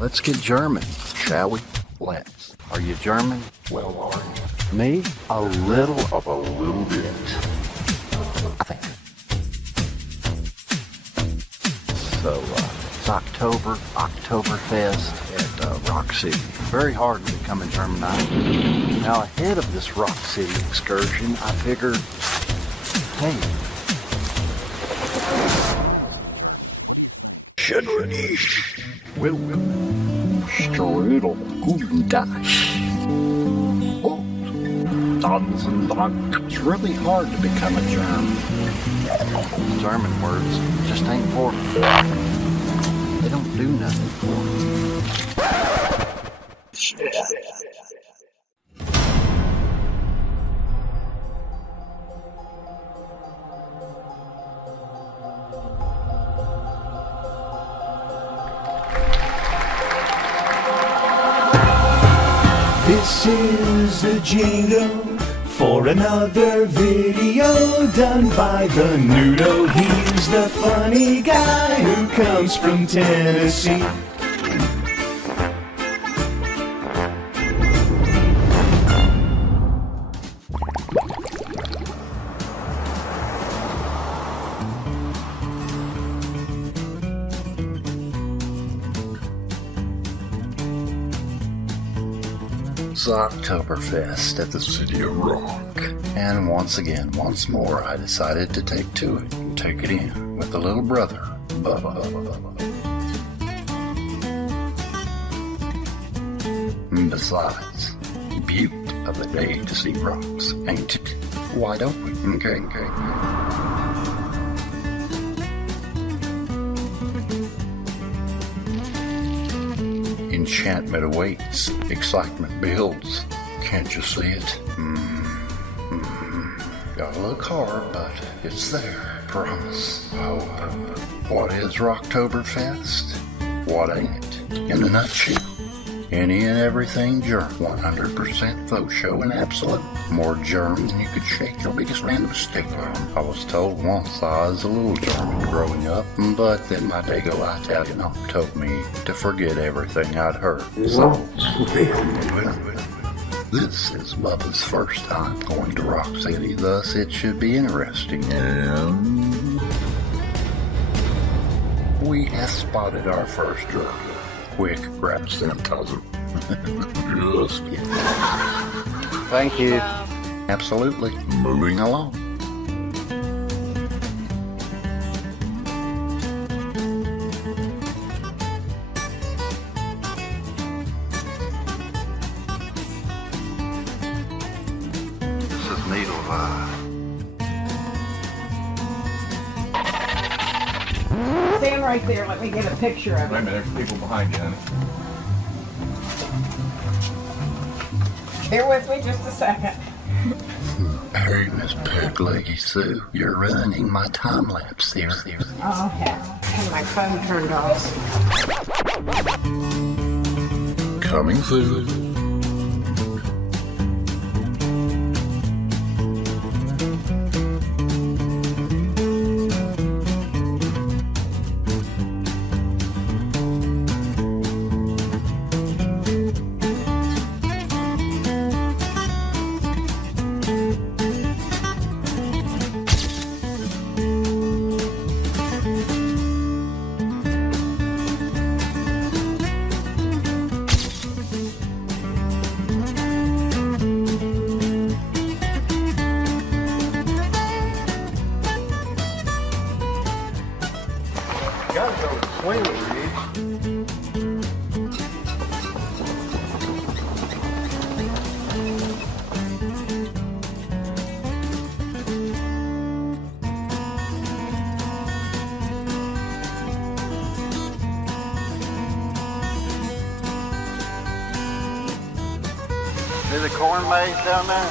Let's get German, shall we? Let's. Are you German? Well, are you? Me? A little of a little bit. I think. So, it's Oktoberfest at Rock City. Very hard to become a Germanite. Now, ahead of this Rock City excursion, I figured, hey, welcome, Strudel, guten Tag. Oh, Tanzen Dank. It's really hard to become a German. German words just ain't for me. They don't do nothing for me. This is the jingle for another video done by the Nudo. He's the funny guy who comes from Tennessee. It's Oktoberfest at the City of Rock. And once more, I decided to take to it and take it in with the little brother, Bubba. And besides, beaut of the day to see rocks, ain't it? Wide open, Mmkay. Enchantment awaits, excitement builds. Can't you see it? Gotta look hard, but it's there, promise. Oh, what is Rocktoberfest? What ain't it? In a nutshell, any and everything German, 100% faux show and absolute. More German than you could shake your biggest random stick on. I was told once I was a little German growing up, but then my Dago Italian aunt told me to forget everything I'd heard. So, this is Bubba's first time going to Rock City, thus it should be interesting. And we have spotted our first German. Quick, grab sanitizer. Just kidding. Thank you. Absolutely. Moving along. This is Needlevine. Stand right there. Let me get a picture of it. Wait a minute, there's people behind you, honey. Bear with me just a second. Hey, Miss Pig Lady Sue, you're ruining my time lapse here. Oh, yeah. And my phone turned off. Coming soon. Gotta go swing, Reed. See the corn maze down there?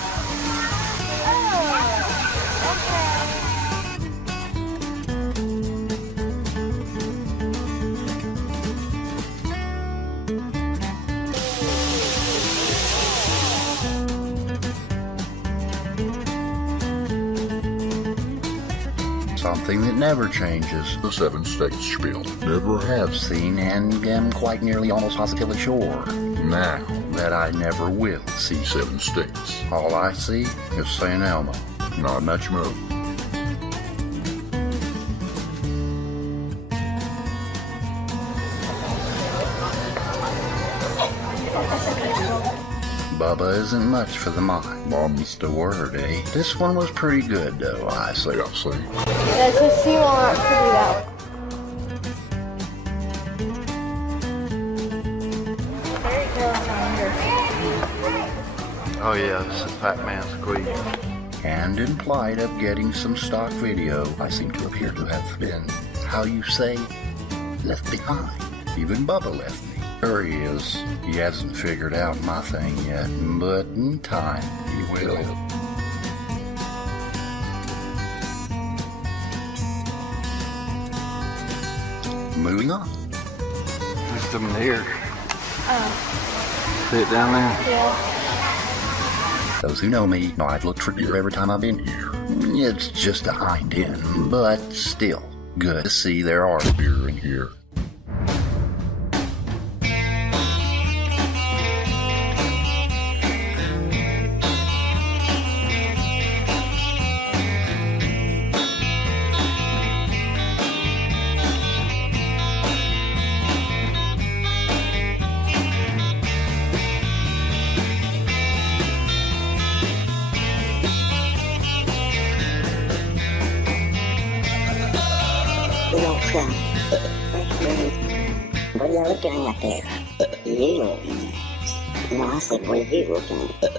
thing that never changes. The 7 states spiel. Never have seen and am quite nearly almost positively sure Now, that I never will see 7 states. All I see is St. Elmo. Not much more. Bubba isn't much for the mind. Mom's the word, eh? This one was pretty good, though, I say. Yeah, see. Yeah, just see not pretty that one. There you go, down here. Oh yeah, this is Fat Man Squeeze. And in plight of getting some stock video, I seem to appear to have been, how you say, left behind. Even Bubba left me. There he is. He hasn't figured out my thing yet, but in time he will. Moving on. There's someone here. Oh. See it down there? Yeah. Those who know me know I've looked for beer every time I've been here. It's just a hind end, but still good to see there are beer in here. What are you looking at there? You looking at? No, I said, what are you looking at?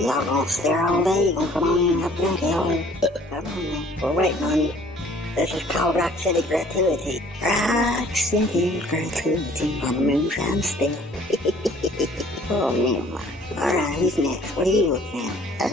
Y'all gonna stare all day? You gonna come on in and help drink y'all? Come on now. We're waiting on you. This is called Rock City Gratuity. Rock City Gratuity on the moonshine still. Oh, never mind. Alright, who's next? What are you looking at?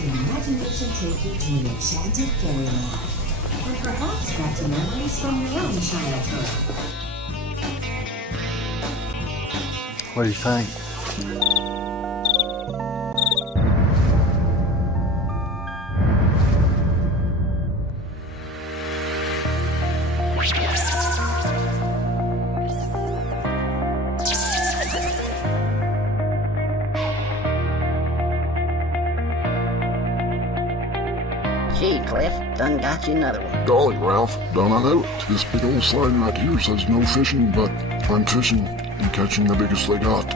Imagination take you to an enchanted fairyland, and perhaps back to memories from your own childhood. What do you think? Gee, Cliff, done got you another one. Golly, Ralph, don't I know it? This big old sign right here says no fishing, but I'm fishing and catching the biggest they got.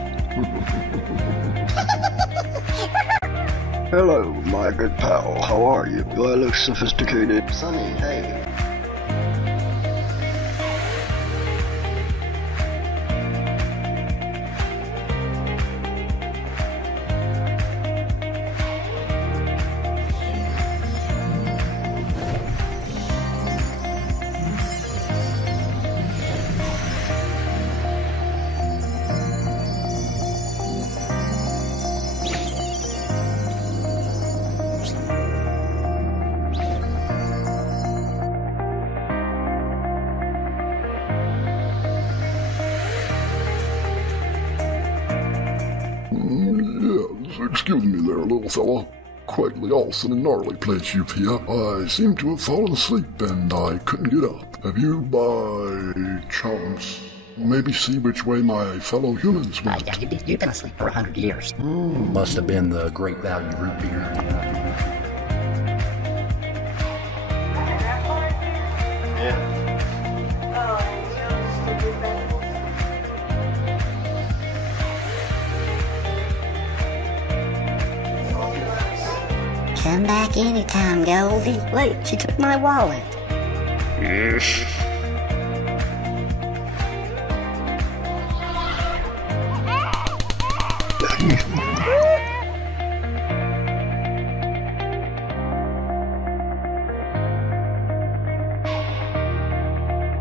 Hello, my good pal. How are you? Do I look sophisticated? Sonny, hey. Excuse me there, little fella. Quite the awesome and gnarly place you've here. I seem to have fallen asleep and I couldn't get up. Have you, by chance, maybe see which way my fellow humans went? You've been asleep for 100 years. Must have been the Great Value root beer. Come back anytime, Goldie. Wait, she took my wallet. Yes.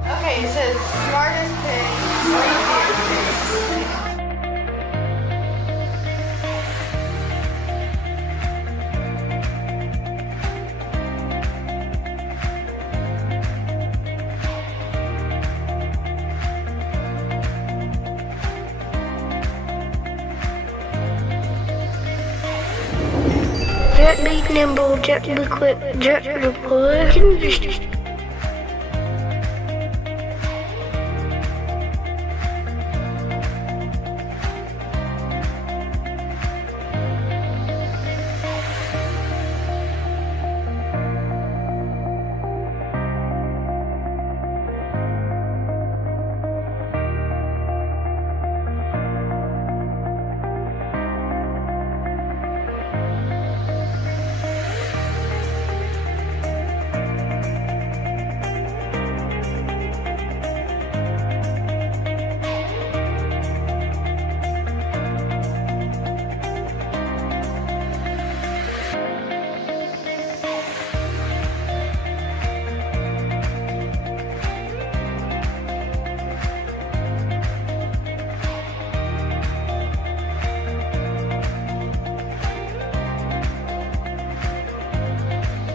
Okay, it says smartest pig, laziest pig. Gently nimble, gently quick, gently push.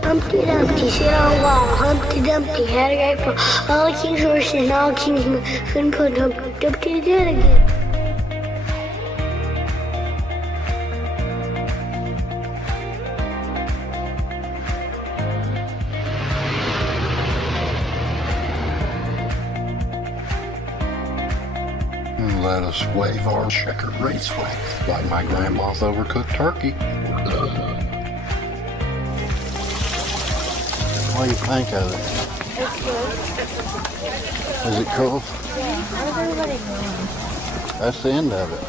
Humpty Dumpty, sit on a wall. Humpty Dumpty had a great fall. All the king's horses and all the king's men couldn't put Humpty Dumpty together again. Let us wave our checkered race flag like my grandma's overcooked turkey. What do you think of it? It's good. Is it cool? Yeah. Where's everybody going? That's the end of it.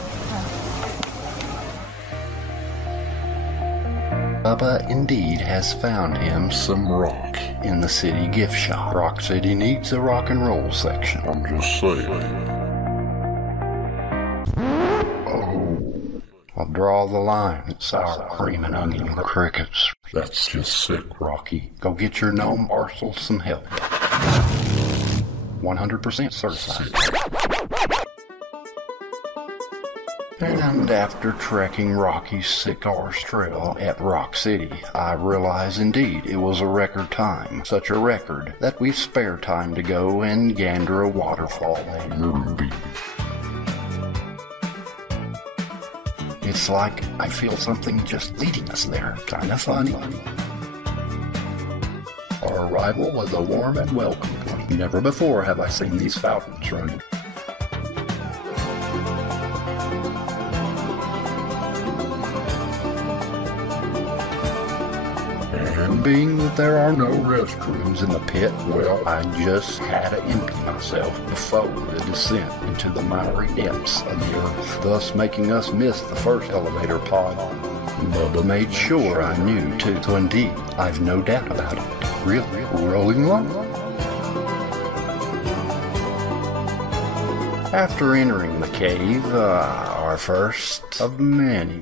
Bubba indeed has found him some rock in the city gift shop. Rock City needs a rock and roll section. I'm just saying. I'll draw the line at sour cream and onion crickets. That's just sick. Rocky, go get your gnome parcel some help. 100% certified. And after trekking Rocky's sick arse trail at Rock City, I realize indeed it was a record time. Such a record that we spare time to go and gander a waterfall. It's like I feel something just leading us there. Kinda funny. Our arrival was a warm and welcome one. Never before have I seen these fountains running. And being that there are no restrooms in the pit, well, I just had to empty myself before the descent into the miry depths of the earth, thus making us miss the first elevator pod. Bubba made sure I knew too, so indeed, I've no doubt about it. Really, rolling along. After entering the cave, our first of many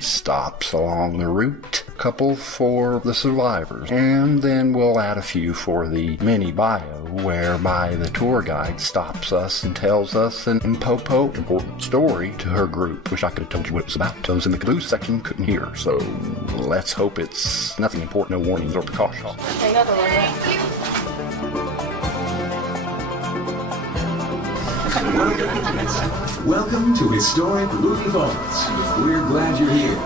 stops along the route. A couple for the survivors, and then we'll add a few for the mini bio, whereby the tour guide stops us and tells us an important story to her group. Wish I could have told you what it was about. Those in the caboose section couldn't hear, so let's hope it's nothing important, no warnings or precautions. Welcome to historic Ruby Vaults. We're glad you're here.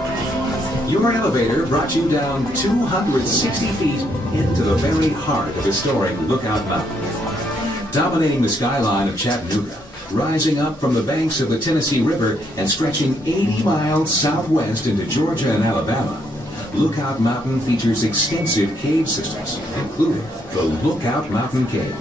Your elevator brought you down 260 feet into the very heart of historic Lookout Mountain. Dominating the skyline of Chattanooga, rising up from the banks of the Tennessee River and stretching 80 miles southwest into Georgia and Alabama, Lookout Mountain features extensive cave systems, including the Lookout Mountain Cave.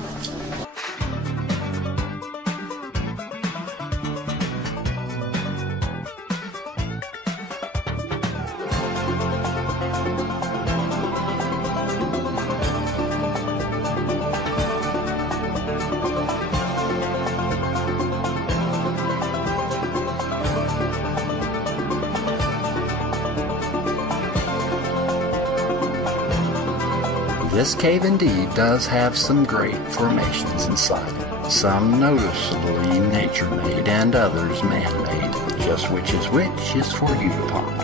This cave indeed does have some great formations inside it. Some noticeably nature-made and others man-made. Just which is for you to ponder.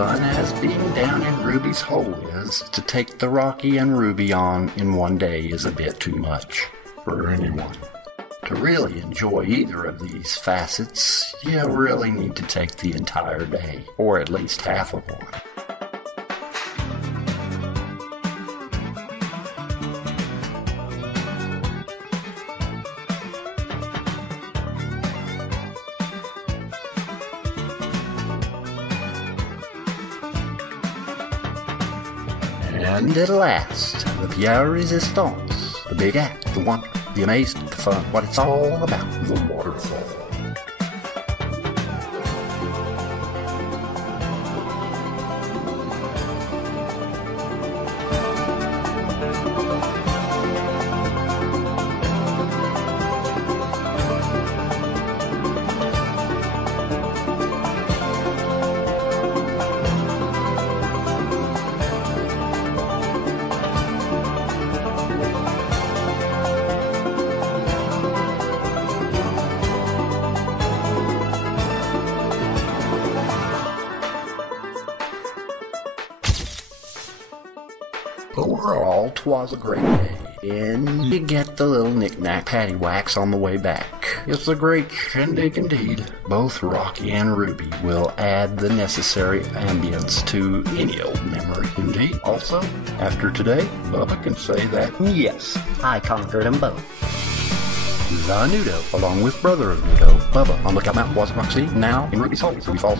fun as being down in Ruby's hole is, to take the Rocky and Ruby on in one day is a bit too much for anyone. To really enjoy either of these facets, you really need to take the entire day, or at least half of one. And at last, the Pierre Resistance, the big act, the wonder, the amazement, the fun, what it's all about. The waterfall. Overall, 'twas a great day, and you get the little knick-knack paddywhacks on the way back. It's a great shindig indeed. Both Rocky and Ruby will add the necessary ambience to any old memory. Indeed, also, after today, Bubba can say that, yes, I conquered them both. The Nudo, along with brother of Nudo, Bubba, on Lookout Mountain, Wasn't Rock City, now in Ruby's Hole, Ruby Falls.